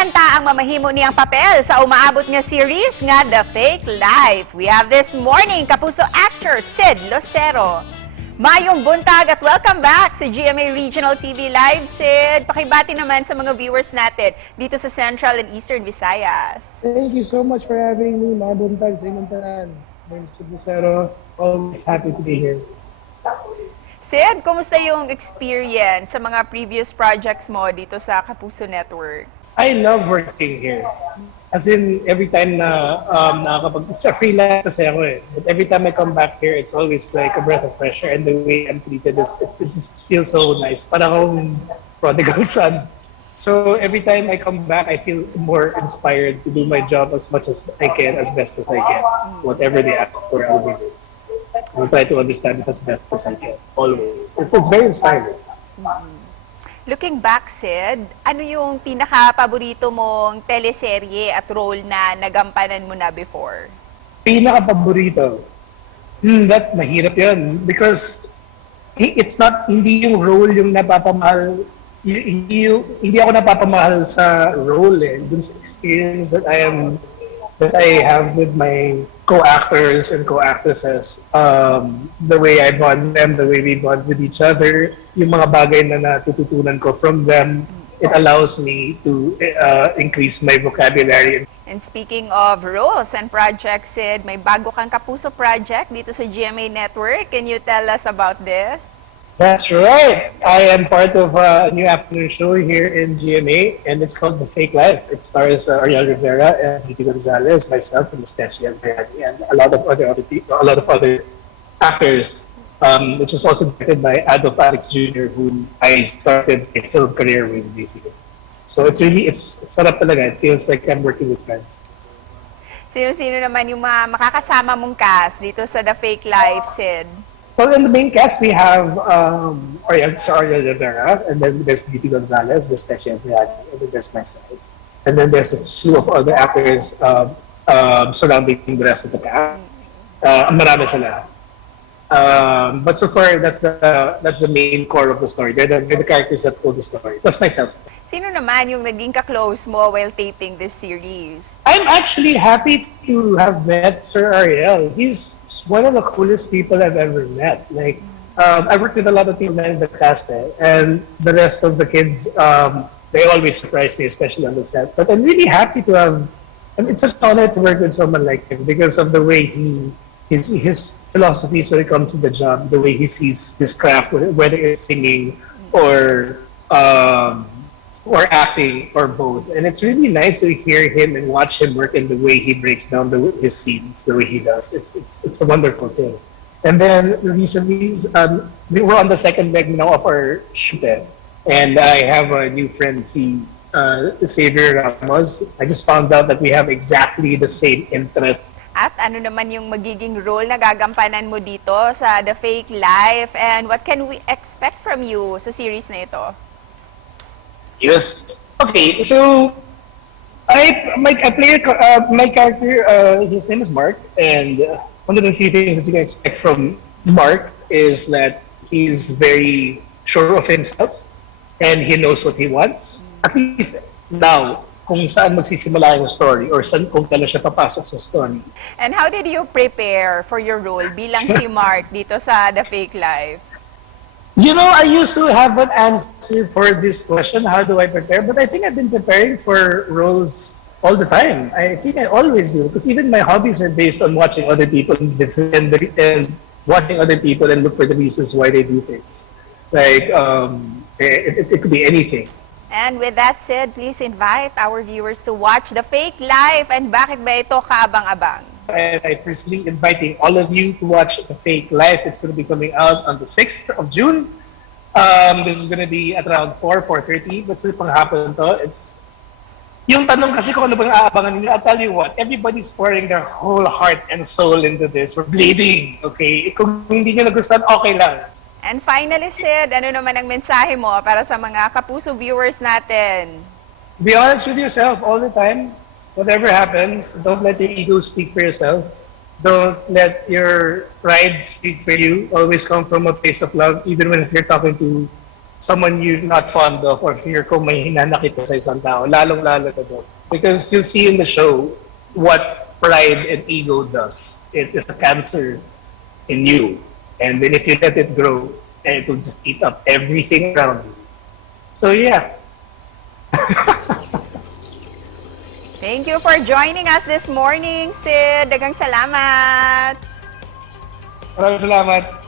Ginanta ang mamahimo niyang papel sa umaabot nga series nga The Fake Life. We have this morning Kapuso actor Sid Lucero. Mayong buntag at welcome back sa GMA Regional TV Live. Sid, pakibati naman sa mga viewers natin dito sa Central and Eastern Visayas. Thank you so much for having me. Mayong buntag sa inyong tanan. My name is Sid Lucero. Always happy to be here. Sid, kumusta yung experience sa mga previous projects mo dito sa Kapuso Network? I love working here. As in, every time na sa freelance kasi ako eh. But every time I come back here, it's always like a breath of fresh air, and the way I'm treated, it just feels so nice. Parang akong prodigal son. So every time I come back, I feel more inspired to do my job as much as I can, as best as I can. Whatever they ask for, I'll do it. I'll try to understand it as best as I can, always. It's very inspiring. Looking back, Sid, ano yung pinaka-paborito mong teleserye at role na nagampanan mo na before? Pinaka-paborito? That mahirap yun. Because it's not, hindi yung role yung napapamahal, hindi ako napapamahal sa role eh. Dun sa experience that I have with my co-actors and co-actresses, the way I bond them, the way we bond with each other, yung mga bagay na natututunan ko from them, it allows me to increase my vocabulary. And speaking of roles and projects, Sid, may bago kang Kapuso project dito sa GMA Network. Can you tell us about this? That's right. I am part of a new afternoon show here in GMA, and it's called The Fake Life. It stars Ariel Rivera and Vicky Gonzalez, myself, and Kumustahon, and a lot of other people, a lot of other actors. Which was also directed by Adolf Alex Jr., whom I started a film career with, basically. So it's sarap talaga. It feels like I'm working with friends. Sino-sino naman yung mga makakasama mong cast dito sa The Fake Life, Sid? Well, in the main cast, we have Ariel Rivera, and then there's Vicky Gonzalez, there's Tessia Briani, and then there's myself. And then there's a slew of other actors surrounding the rest of the cast. Marami sila. But so far, that's the main core of the story. They're the characters that hold the story. Plus myself. Sino naman yung naging ka-close mo while taping this series? I'm actually happy to have met Sir Ariel. He's one of the coolest people I've ever met. Like, I worked with a lot of people in the cast, and the rest of the kids, they always surprise me, especially on the set. But I'm really happy to have. I mean, it's such an honor to work with someone like him because of the way his philosophies when it comes to the job, the way he sees his craft, whether it's singing or acting or both. And it's really nice to hear him and watch him work, and the way he breaks down his scenes, the way he does. It's a wonderful thing. And then recently, we were on the second leg now of our shoot, and I have a new friend, Xavier Ramos. I just found out that we have exactly the same interests. At ano naman yung magiging role na gagampanan mo dito sa The Fake Life, and what can we expect from you sa series na ito? Yes. Okay. So my character. His name is Mark, and one of the few things that you can expect from Mark is that he's very sure of himself, and he knows what he wants. At least now, kung saan magsisimula yung story, or saan kung kailan siya papasok sa story. And how did you prepare for your role bilang si Mark dito sa The Fake Life? You know, I used to have an answer for this question, how do I prepare? But I think I've been preparing for roles all the time. I think I always do, because even my hobbies are based on watching other people and watching other people and look for the reasons why they do things. Like, it could be anything. And with that said, please invite our viewers to watch The Fake Life. And bakit ba ito kaabang-abang? And I personally inviting all of you to watch The Fake Life. It's going to be coming out on the 6th of June. This is going to be at around 4:30. But sa panghapon to, it's yung tanong kasi kung ano bang aabangan nila. I'll tell you what, everybody's pouring their whole heart and soul into this. We're bleeding, okay? Kung hindi nyo nagustuhan, okay lang. And finally, Sid, ano naman ang mensahe mo para sa mga Kapuso viewers natin? Be honest with yourself all the time. Whatever happens, don't let your ego speak for yourself. Don't let your pride speak for you. Always come from a place of love, even when if you're talking to someone you're not fond of or fear ko may hinanakit ka sa isang tao, lalong-lalo na doon. Because you see in the show what pride and ego does. It is a cancer in you. And then if you let it grow, it will just eat up everything around you. So yeah. Thank you for joining us this morning, Sid. Daghang salamat. Maraming salamat.